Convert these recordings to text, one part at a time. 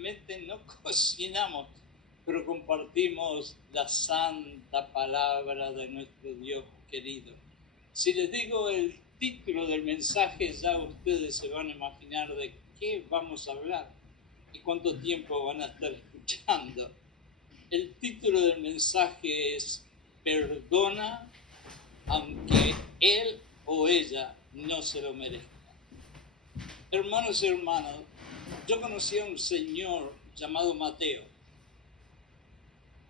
normalmente no cocinamos, pero compartimos la santa palabra de nuestro Dios querido. Si les digo el título del mensaje, ya ustedes se van a imaginar de qué vamos a hablar y cuánto tiempo van a estar escuchando. El título del mensaje es Perdona aunque él o ella no se lo merezca. Hermanos y hermanas, yo conocí a un señor llamado Mateo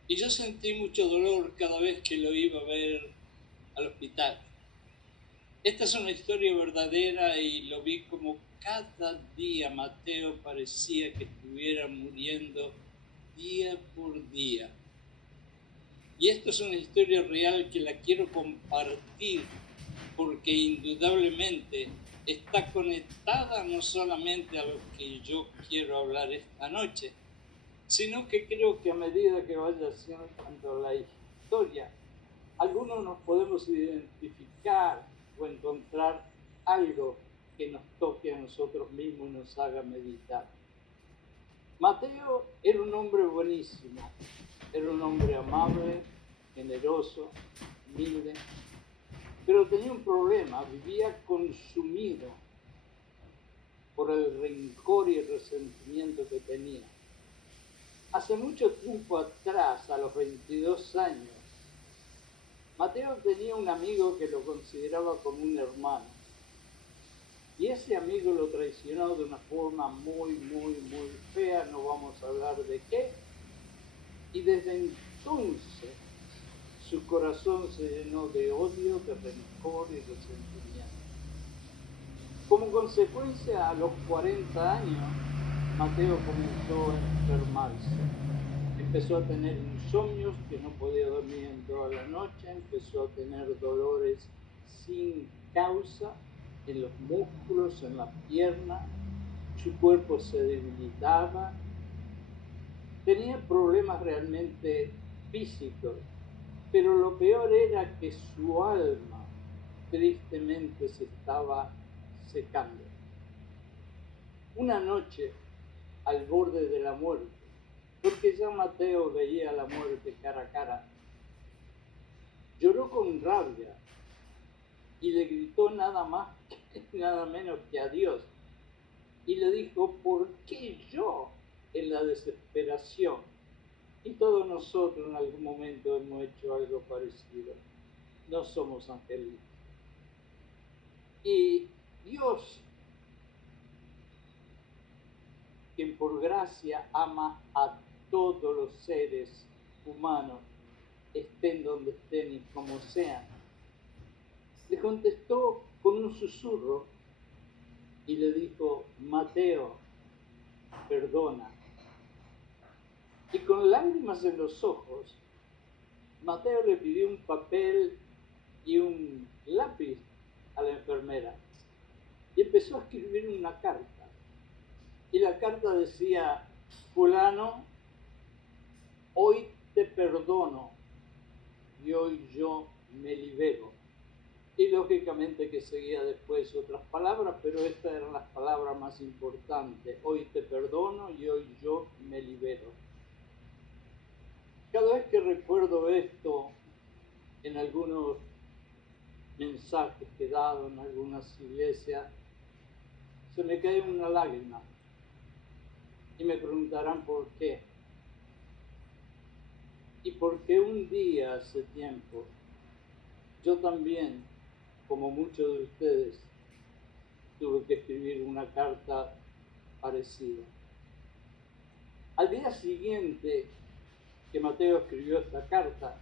y yo sentí mucho dolor cada vez que lo iba a ver al hospital. Esta es una historia verdadera y lo vi como cada día Mateo parecía que estuviera muriendo día por día. Y esto es una historia real que la quiero compartir porque indudablemente está conectada no solamente a lo que yo quiero hablar esta noche, sino que creo que a medida que vaya haciendo la historia, algunos nos podemos identificar o encontrar algo que nos toque a nosotros mismos y nos haga meditar. Mateo era un hombre buenísimo, era un hombre amable, generoso, humilde, pero tenía un problema, vivía consumido por el rencor y el resentimiento que tenía. Hace mucho tiempo atrás, a los 22 años, Mateo tenía un amigo que lo consideraba como un hermano. Y ese amigo lo traicionó de una forma muy fea, no vamos a hablar de qué. Y desde entonces su corazón se llenó de odio, de rencor y resentimiento. Como consecuencia, a los 40 años, Mateo comenzó a enfermarse. Empezó a tener insomnios, que no podía dormir en toda la noche, empezó a tener dolores sin causa en los músculos, en las piernas, su cuerpo se debilitaba, tenía problemas realmente físicos, pero lo peor era que su alma tristemente se estaba secando. Una noche, al borde de la muerte, porque ya Mateo veía la muerte cara a cara, lloró con rabia y le gritó nada más, nada menos que a Dios. Y le dijo, ¿por qué yo en la desesperación? Y todos nosotros en algún momento hemos hecho algo parecido. No somos angelitos. Y Dios, quien por gracia ama a todos los seres humanos, estén donde estén y como sean, le contestó con un susurro y le dijo, Mateo, perdona. Y con lágrimas en los ojos, Mateo le pidió un papel y un lápiz a la enfermera y empezó a escribir una carta. Y la carta decía, fulano, hoy te perdono y hoy yo me libero. Y lógicamente que seguía después otras palabras, pero estas eran las palabras más importantes. Hoy te perdono y hoy yo me libero. Cada vez que recuerdo esto en algunos mensajes que he dado en algunas iglesias, se me cae una lágrima y me preguntarán por qué. Y porque un día hace tiempo, yo también, como muchos de ustedes, tuve que escribir una carta parecida. Al día siguiente que Mateo escribió esta carta,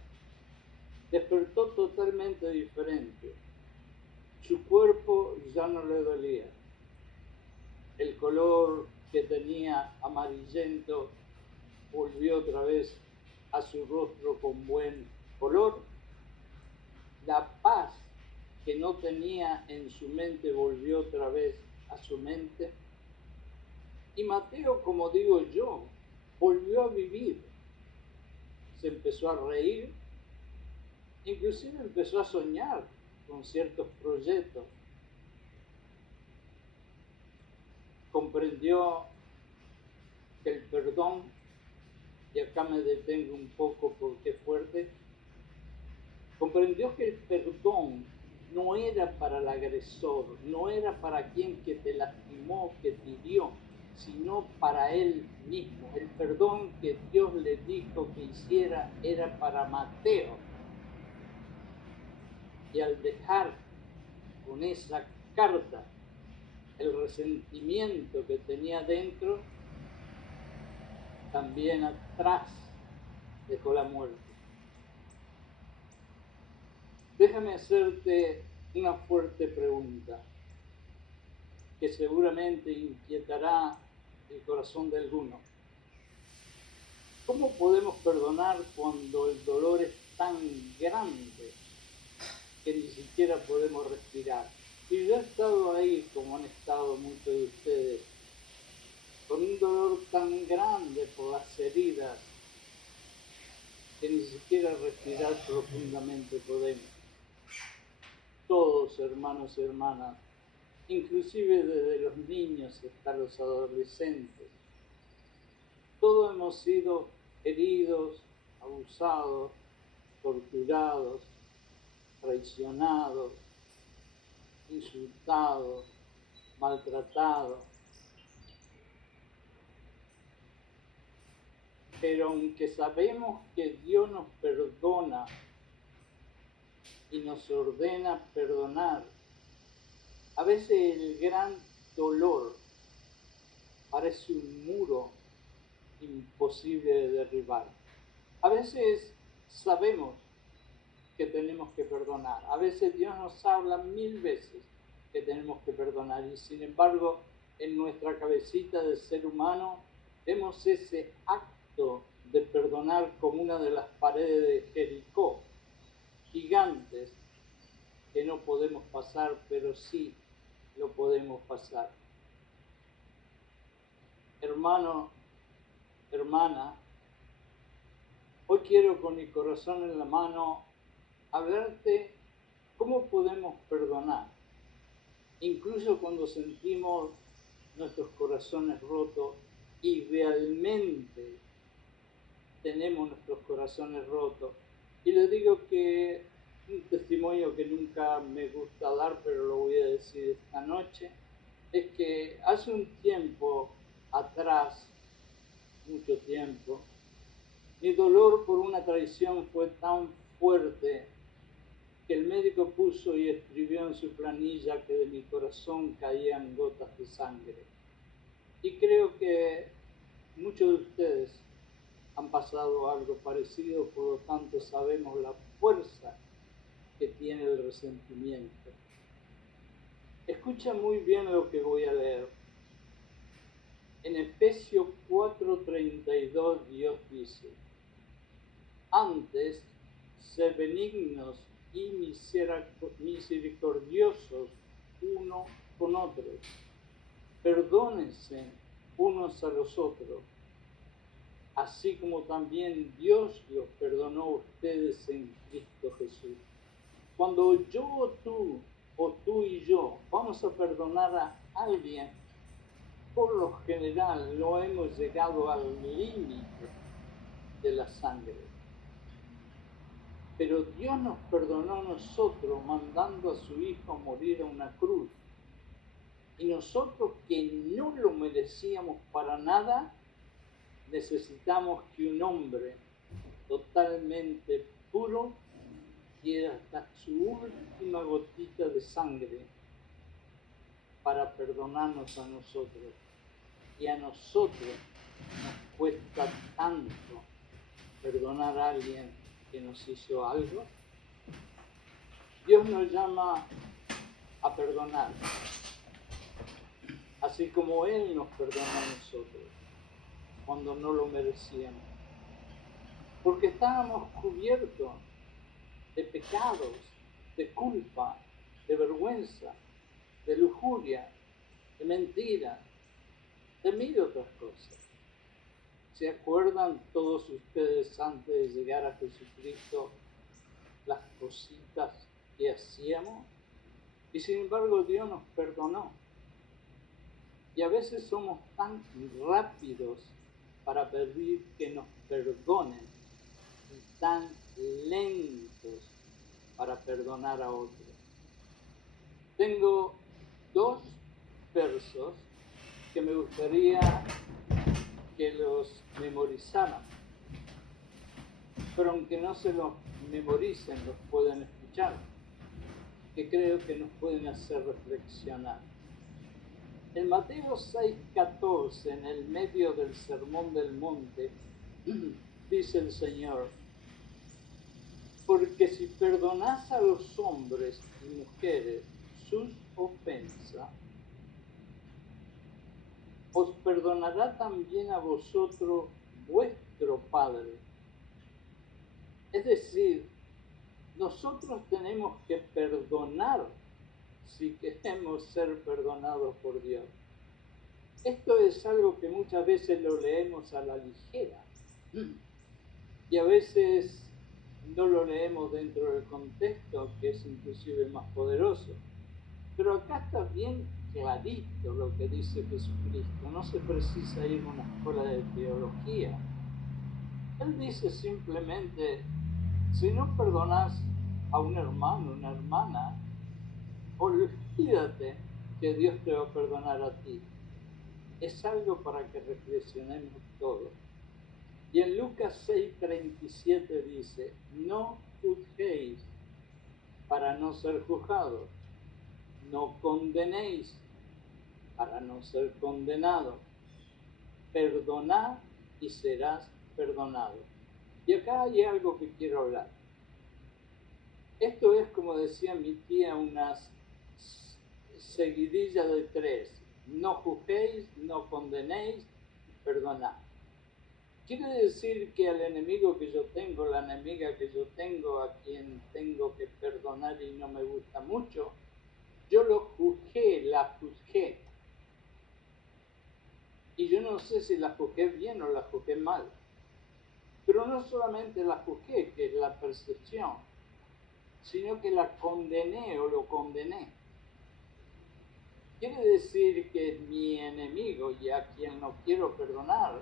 despertó totalmente diferente. Su cuerpo ya no le dolía. El color que tenía amarillento volvió otra vez a su rostro con buen color. La paz que no tenía en su mente volvió otra vez a su mente. Y Mateo, como digo yo, volvió a vivir. Se empezó a reír, inclusive empezó a soñar con ciertos proyectos. Comprendió que el perdón, y acá me detengo un poco porque es fuerte, comprendió que el perdón no era para el agresor, no era para quien que te lastimó, que te hirió, sino para él mismo. El perdón que Dios le dijo que hiciera era para Mateo. Y al dejar con esa carta el resentimiento que tenía dentro, también atrás dejó la muerte. Déjame hacerte una fuerte pregunta que seguramente inquietará el corazón de alguno. ¿Cómo podemos perdonar cuando el dolor es tan grande que ni siquiera podemos respirar? Y yo he estado ahí, como han estado muchos de ustedes, con un dolor tan grande por las heridas que ni siquiera respirar profundamente podemos. Todos, hermanos y hermanas, inclusive desde los niños hasta los adolescentes, todos hemos sido heridos, abusados, torturados, traicionados, insultados, maltratados. Pero aunque sabemos que Dios nos perdona y nos ordena perdonar, a veces el gran dolor parece un muro imposible de derribar. A veces sabemos que tenemos que perdonar. A veces Dios nos habla 1000 veces que tenemos que perdonar y sin embargo en nuestra cabecita de ser humano vemos ese acto de perdonar como una de las paredes de Jericó, gigantes que no podemos pasar, pero sí lo podemos pasar. Hermano, hermana, hoy quiero con mi corazón en la mano hablarte cómo podemos perdonar, incluso cuando sentimos nuestros corazones rotos y realmente tenemos nuestros corazones rotos. Y les digo que un testimonio que nunca me gusta dar, pero lo voy a decir esta noche, es que hace un tiempo atrás, mucho tiempo, mi dolor por una traición fue tan fuerte que el médico puso y escribió en su planilla que de mi corazón caían gotas de sangre. Y creo que muchos de ustedes han pasado algo parecido, por lo tanto sabemos la fuerza que tiene el resentimiento. Escucha muy bien lo que voy a leer. En Efesios 4:32 Dios dice: antes, sed benignos y misericordiosos uno con otros, perdónense unos a los otros, así como también Dios los perdonó a ustedes en Cristo Jesús. Cuando yo o tú y yo vamos a perdonar a alguien, por lo general no hemos llegado al límite de la sangre. Pero Dios nos perdonó a nosotros mandando a su Hijo a morir a una cruz. Y nosotros que no lo merecíamos para nada, necesitamos que un hombre totalmente puro diera hasta su última gotita de sangre para perdonarnos a nosotros. Y a nosotros nos cuesta tanto perdonar a alguien que nos hizo algo. Dios nos llama a perdonar, así como Él nos perdona a nosotros cuando no lo merecíamos, porque estábamos cubiertos de pecados, de culpa, de vergüenza, de lujuria, de mentira, de mil otras cosas. ¿Se acuerdan todos ustedes antes de llegar a Jesucristo las cositas que hacíamos? Y sin embargo Dios nos perdonó. Y a veces somos tan rápidos para pedir que nos perdonen y tan lentos para perdonar a otros. Tengo dos versos que me gustaría que los memorizaran, pero aunque no se los memoricen, los pueden escuchar, que creo que nos pueden hacer reflexionar. En Mateo 6:14, en el medio del Sermón del Monte, dice el Señor: porque si perdonás a los hombres y mujeres sus ofensas, os perdonará también a vosotros vuestro Padre. Es decir, nosotros tenemos que perdonar si queremos ser perdonados por Dios. Esto es algo que muchas veces lo leemos a la ligera y a veces no lo leemos dentro del contexto, que es inclusive más poderoso. Pero acá está bien clarito lo que dice Jesucristo. No se precisa ir a una escuela de teología. Él dice simplemente: si no perdonas a un hermano, una hermana, olvídate que Dios te va a perdonar a ti. Es algo para que reflexionemos todos. Y en Lucas 6:37 dice: no juzguéis para no ser juzgados, no condenéis para no ser condenado, perdonad y serás perdonado. Y acá hay algo que quiero hablar. Esto es, como decía mi tía, unas seguidilla de 3: no juzguéis, no condenéis, perdonad. Quiere decir que al enemigo que yo tengo, la enemiga que yo tengo, a quien tengo que perdonar y no me gusta mucho, yo lo juzgué, la juzgué. Y yo no sé si la juzgué bien o la juzgué mal. Pero no solamente la juzgué, que es la percepción, sino que la condené o lo condené. Quiere decir que es mi enemigo y a quien no quiero perdonar.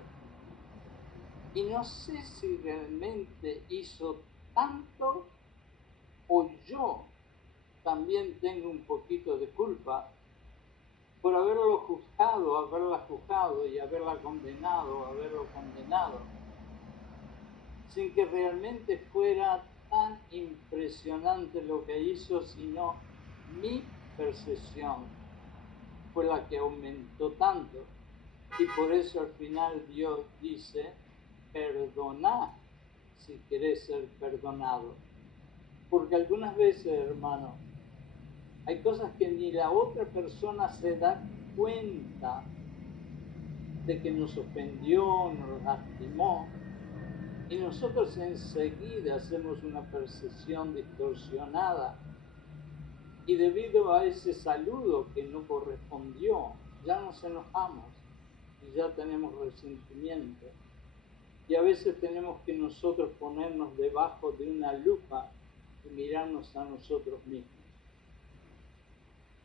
Y no sé si realmente hizo tanto o yo también tengo un poquito de culpa por haberlo juzgado, haberla juzgado y haberla condenado, haberlo condenado, sin que realmente fuera tan impresionante lo que hizo, sino mi percepción fue la que aumentó tanto. Y por eso al final Dios dice: perdonad si querés ser perdonado. Porque algunas veces, hermano, hay cosas que ni la otra persona se da cuenta de que nos ofendió, nos lastimó, y nosotros enseguida hacemos una percepción distorsionada, y debido a ese saludo que no correspondió, ya nos enojamos y ya tenemos resentimiento. Y a veces tenemos que nosotros ponernos debajo de una lupa y mirarnos a nosotros mismos.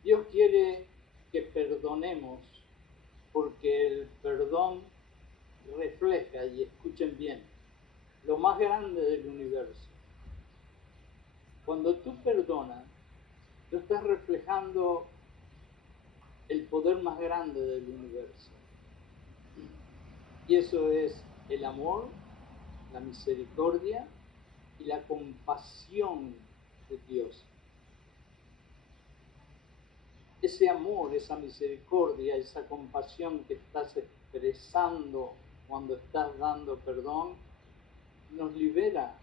Dios quiere que perdonemos, porque el perdón refleja, y escuchen bien, lo más grande del universo. Cuando tú perdonas, tú estás reflejando el poder más grande del universo. Y eso es el amor, la misericordia y la compasión de Dios. Ese amor, esa misericordia, esa compasión que estás expresando cuando estás dando perdón, nos libera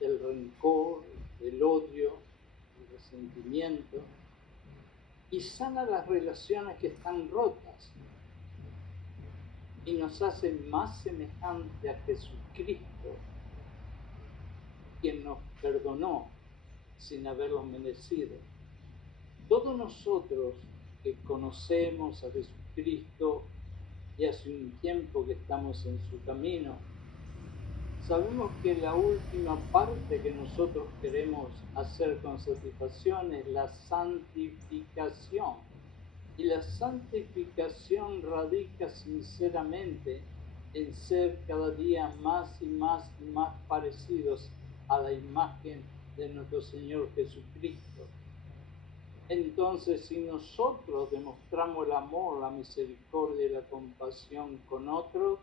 del rencor, del odio, del resentimiento, y sana las relaciones que están rotas y nos hace más semejante a Jesucristo, quien nos perdonó sin haberlo merecido. Todos nosotros que conocemos a Jesucristo y hace un tiempo que estamos en su camino, sabemos que la última parte que nosotros queremos hacer con satisfacción es la santificación. Y la santificación radica sinceramente en ser cada día más y más y más parecidos a la imagen de nuestro Señor Jesucristo. Entonces, si nosotros demostramos el amor, la misericordia y la compasión con otros,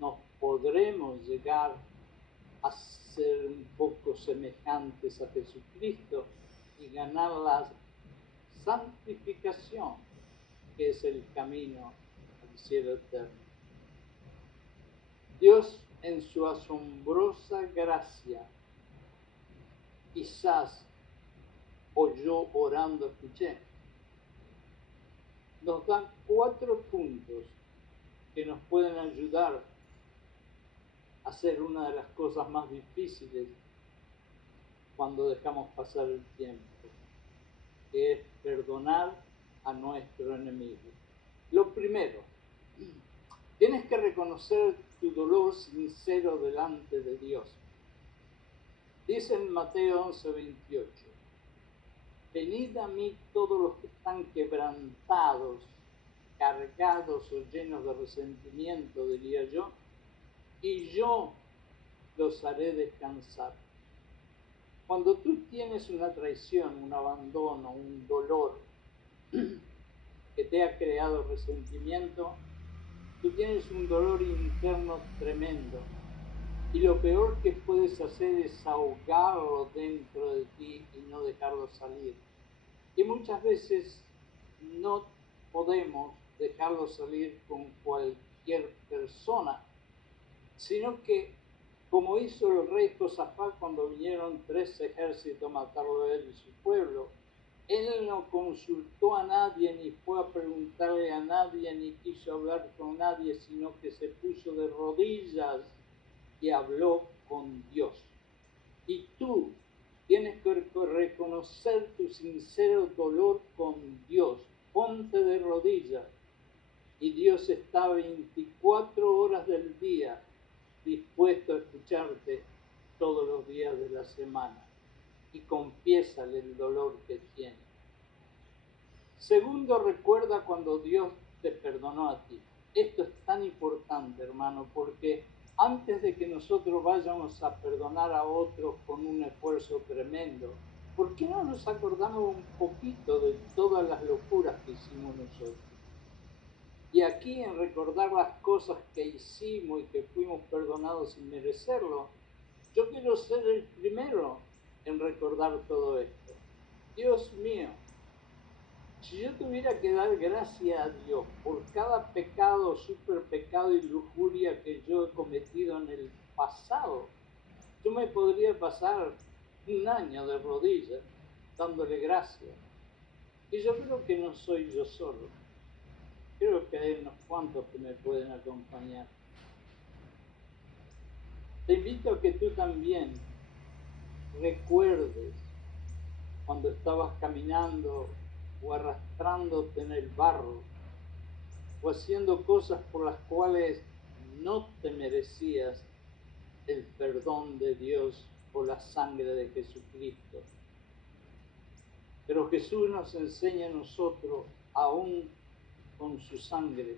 nos podremos llegar a ser un poco semejantes a Jesucristo y ganar la santificación, que es el camino al cielo eterno. Dios, en su asombrosa gracia, quizás, o yo orando escuché, nos dan 4 puntos que nos pueden ayudar a hacer una de las cosas más difíciles cuando dejamos pasar el tiempo, que es perdonar a nuestro enemigo. Lo primero, tienes que reconocer tu dolor sincero delante de Dios. Dice en Mateo 11:28, venid a mí todos los que están quebrantados, cargados o llenos de resentimiento, diría yo, y yo los haré descansar. Cuando tú tienes una traición, un abandono, un dolor que te ha creado resentimiento, tú tienes un dolor interno tremendo. Y lo peor que puedes hacer es ahogarlo dentro de ti y no dejarlo salir. Y muchas veces no podemos dejarlo salir con cualquier persona, sino que, como hizo el rey Josafat cuando vinieron 3 ejércitos a matarlo a él y su pueblo, él no consultó a nadie, ni fue a preguntarle a nadie, ni quiso hablar con nadie, sino que se puso de rodillas y habló con Dios. Y tú tienes que reconocer tu sincero dolor con Dios. Ponte de rodillas. Y Dios está 24 horas del día dispuesto a escucharte todos los días de la semana. Y confiésale el dolor que tienes. Segundo, recuerda cuando Dios te perdonó a ti. Esto es tan importante, hermano, porque antes de que nosotros vayamos a perdonar a otros con un esfuerzo tremendo, ¿por qué no nos acordamos un poquito de todas las locuras que hicimos nosotros? Y aquí, en recordar las cosas que hicimos y que fuimos perdonados sin merecerlo, yo quiero ser el primero en recordar todo esto. Dios mío, si yo tuviera que dar gracias a Dios por cada pecado, super pecado y lujuria que yo he cometido en el pasado, yo me podría pasar un año de rodillas dándole gracias. Y yo creo que no soy yo solo. Creo que hay unos cuantos que me pueden acompañar. Te invito a que tú también recuerdes cuando estabas caminando o arrastrándote en el barro o haciendo cosas por las cuales no te merecías el perdón de Dios o la sangre de Jesucristo. Pero Jesús nos enseña a nosotros, aún con su sangre,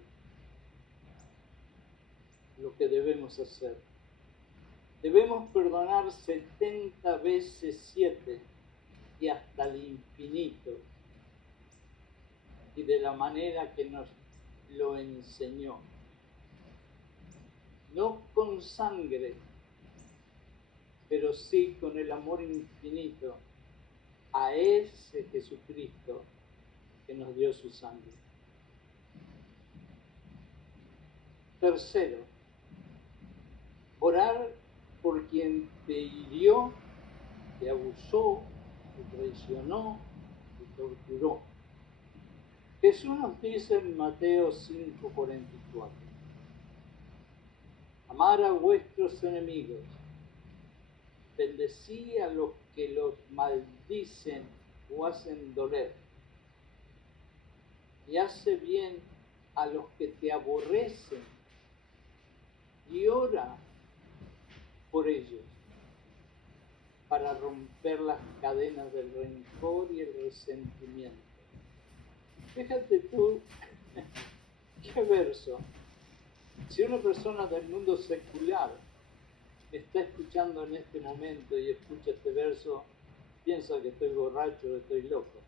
lo que debemos hacer. Debemos perdonar 70 veces 7 y hasta el infinito, y de la manera que nos lo enseñó. No con sangre, pero sí con el amor infinito a ese Jesucristo que nos dio su sangre. Tercero, orar por quien te hirió, te abusó, te traicionó, te torturó. Jesús nos dice en Mateo 5:44, amar a vuestros enemigos, bendecí a los que los maldicen o hacen doler, y hace bien a los que te aborrecen, y ora por ellos para romper las cadenas del rencor y el resentimiento. Fíjate tú, qué verso. Si una persona del mundo secular me está escuchando en este momento y escucha este verso, piensa que estoy borracho o estoy loco.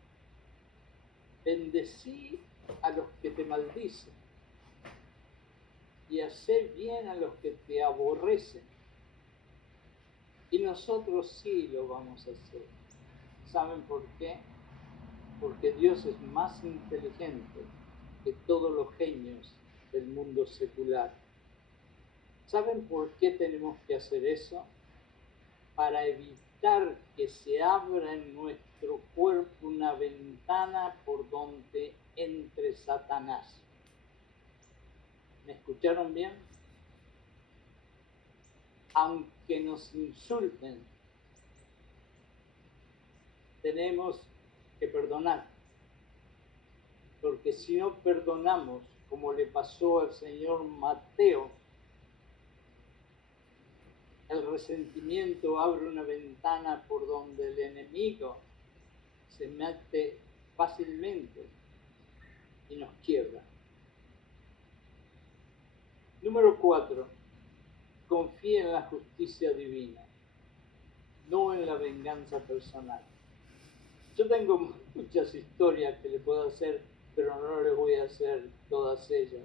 Bendecí a los que te maldicen y hacé bien a los que te aborrecen. Y nosotros sí lo vamos a hacer. ¿Saben por qué? Porque Dios es más inteligente que todos los genios del mundo secular. ¿Saben por qué tenemos que hacer eso? Para evitar que se abra en nuestro cuerpo una ventana por donde entre Satanás. ¿Me escucharon bien? Aunque nos insulten, tenemos que perdonar. Porque si no perdonamos, como le pasó al señor Mateo, el resentimiento abre una ventana por donde el enemigo se mete fácilmente y nos quiebra. Número 4. Confía en la justicia divina, no en la venganza personal. Yo tengo muchas historias que le puedo hacer, pero no les voy a hacer todas ellas,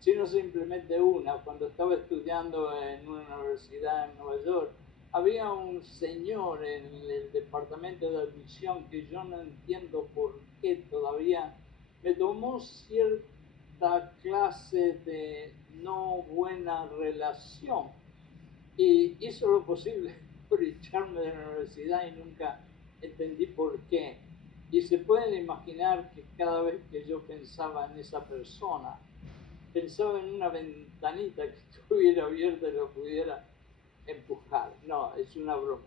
sino simplemente una. Cuando estaba estudiando en una universidad en Nueva York, había un señor en el departamento de admisión que yo no entiendo por qué todavía me tomó cierta clase de no buena relación y hizo lo posible por echarme de la universidad y nunca entendí por qué. Y se pueden imaginar que cada vez que yo pensaba en esa persona, pensaba en una ventanita que estuviera abierta y lo pudiera empujar. No, es una broma.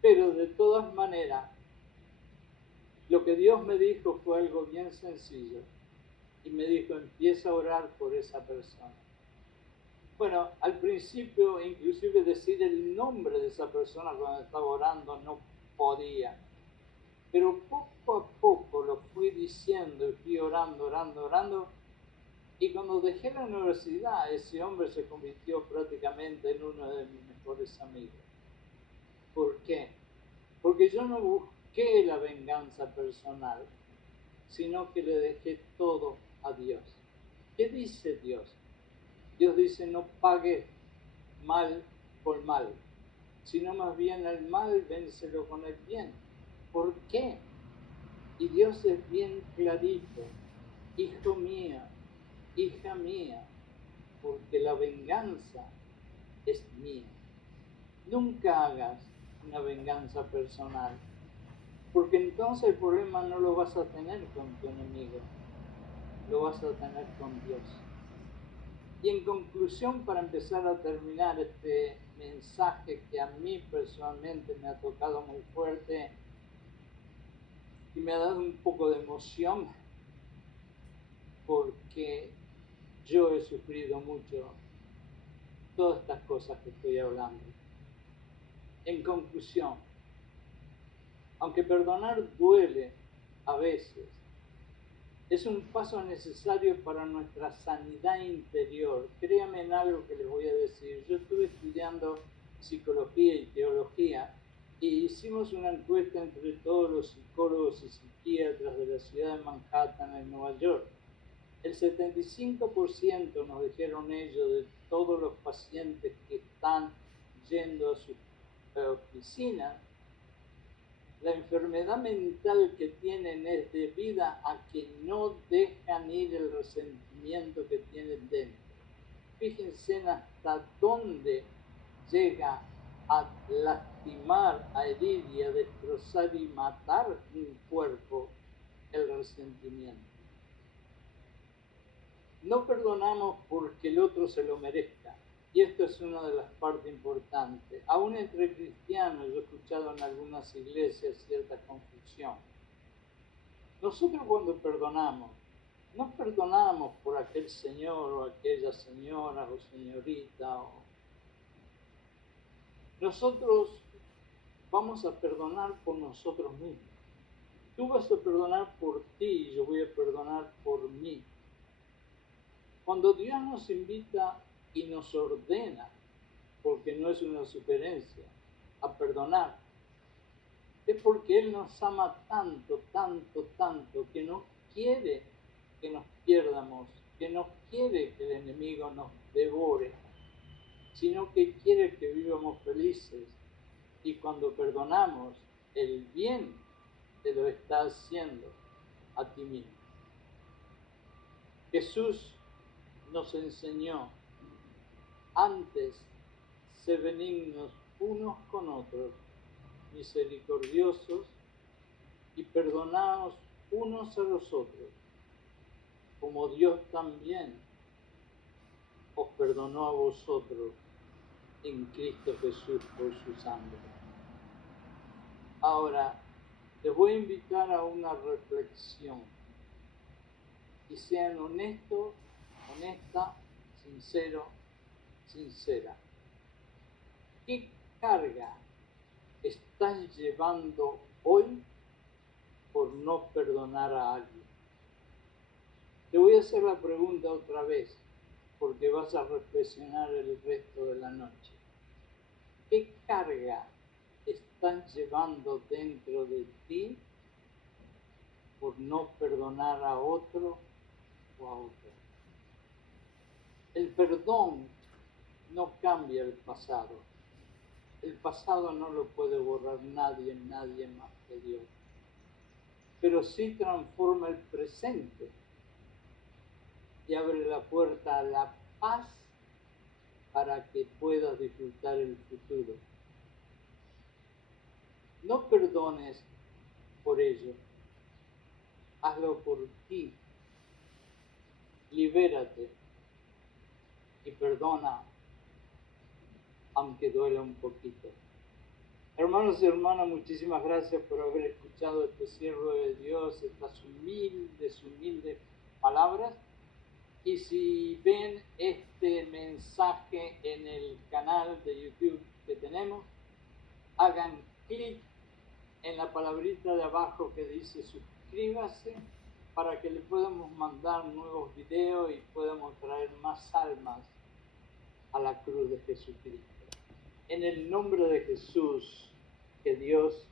Pero de todas maneras, lo que Dios me dijo fue algo bien sencillo. Y me dijo, empieza a orar por esa persona. Bueno, al principio, inclusive decir el nombre de esa persona cuando estaba orando no podía. Pero poco a poco lo fui diciendo y fui orando. Y cuando dejé la universidad, ese hombre se convirtió prácticamente en uno de mis mejores amigos. ¿Por qué? Porque yo no busqué la venganza personal, sino que le dejé todo a Dios. ¿Qué dice Dios? Dios dice, no pague mal por mal, sino más bien al mal, vénselo con el bien. ¿Por qué? Y Dios es bien clarito, hijo mío, hija mía, porque la venganza es mía. Nunca hagas una venganza personal, porque entonces el problema no lo vas a tener con tu enemigo, lo vas a tener con Dios. Y en conclusión, para empezar a terminar este mensaje que a mí personalmente me ha tocado muy fuerte y me ha dado un poco de emoción, porque yo he sufrido mucho todas estas cosas que estoy hablando. En conclusión, aunque perdonar duele a veces, es un paso necesario para nuestra sanidad interior. Créanme en algo que les voy a decir. Yo estuve estudiando psicología y teología y hicimos una encuesta entre todos los psicólogos y psiquiatras de la ciudad de Manhattan, en Nueva York. El 75% nos dijeron ellos de todos los pacientes que están yendo a su oficina, la enfermedad mental que tienen es debida a que no dejan ir el resentimiento que tienen dentro. Fíjense hasta dónde llega a lastimar, a herir y a destrozar y matar un cuerpo el resentimiento. No perdonamos porque el otro se lo merezca. Y esto es una de las partes importantes. Aún entre cristianos, yo he escuchado en algunas iglesias cierta confusión. Nosotros cuando perdonamos, no perdonamos por aquel señor o aquella señora o señorita. Nosotros vamos a perdonar por nosotros mismos. Tú vas a perdonar por ti y yo voy a perdonar por mí. Cuando Dios nos invita y nos ordena, porque no es una sugerencia, a perdonar, es porque Él nos ama tanto, tanto, tanto, que no quiere que nos pierdamos, que no quiere que el enemigo nos devore, sino que quiere que vivamos felices. Y cuando perdonamos, el bien te lo está haciendo a ti mismo. Jesús nos enseñó antes, ser benignos unos con otros, misericordiosos, y perdonaos unos a los otros, como Dios también os perdonó a vosotros en Cristo Jesús por su sangre. Ahora, les voy a invitar a una reflexión y sean honestos, honesta, sincero, sincera. ¿Qué carga estás llevando hoy por no perdonar a alguien? Te voy a hacer la pregunta otra vez, porque vas a reflexionar el resto de la noche. ¿Qué carga estás llevando dentro de ti por no perdonar a otro o a otra? El perdón no cambia el pasado. El pasado no lo puede borrar nadie más que Dios. Pero sí transforma el presente y abre la puerta a la paz para que puedas disfrutar el futuro. No perdones por ello. Hazlo por ti. Libérate y perdona, aunque duela un poquito. Hermanos y hermanas, muchísimas gracias por haber escuchado este siervo de Dios, estas humildes palabras. Y si ven este mensaje en el canal de YouTube que tenemos, hagan clic en la palabrita de abajo que dice suscríbase para que le podamos mandar nuevos videos y podamos traer más almas a la cruz de Jesucristo. En el nombre de Jesús, que Dios